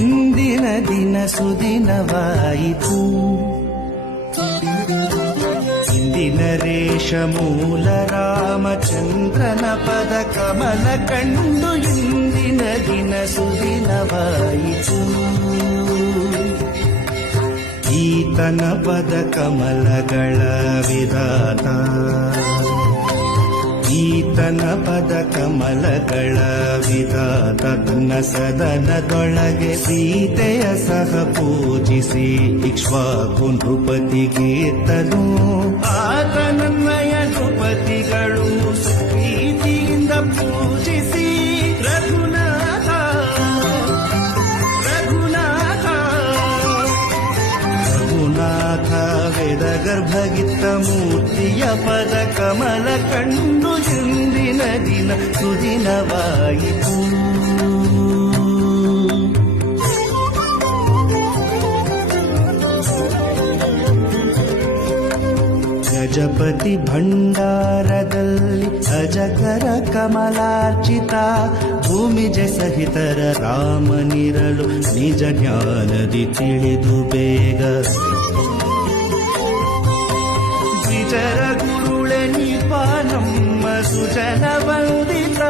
ಇಂದಿನ ದಿನ ಸುದಿನವಾಯಿತು ಇಂದಿನ ರೇಷ ಮೂಲ ರಾಮಚಂದ್ರನ ಪದ ಕಮಲ ಕಂಡು ಇಂದಿನ ದಿನ ಸುದಿನವಾಯಿತು ಈತನ ಪದ ಕಮಲಗಳ ವಿಧಾತ ಈತನ ಪದ ಕಮಲಗಳ ವಿಧಾತ ತನ್ನ ಸದನದೊಳಗೆ ಸೀತೆಯ ಸಹ ಪೂಜಿಸಿ ಇಕ್ಷ್ವಾಕು ನೃಪತಿಗೀತನು. ಆತನನ್ನಯ ರಘುನಾಥ ವೇದ ಗರ್ಭಗಿತ್ತ ಮೂರ್ತಿಯ ಪದ ಕಮಲ ಕಂಡು ಇಂದಿನ ದಿನ ಸುದಿನವಾಯಿತು ಗಜಪತಿ ಭಂಡಾರದಲ್ಲಿ ಅಜಗರ ಕಮಲಾರ್ಚಿತ ಭೂಮಿಜ ಸಹಿತರ ರಾಮನಿರಲು ನಿಜ ಜ್ಞಾನದಿ ತಿಳಿದು ಬೇಗ ದ್ವಿಜರ ಗುರುಳೆ ನಿಪ ನಮ್ಮ ಸುಜನ ವಂದಿತ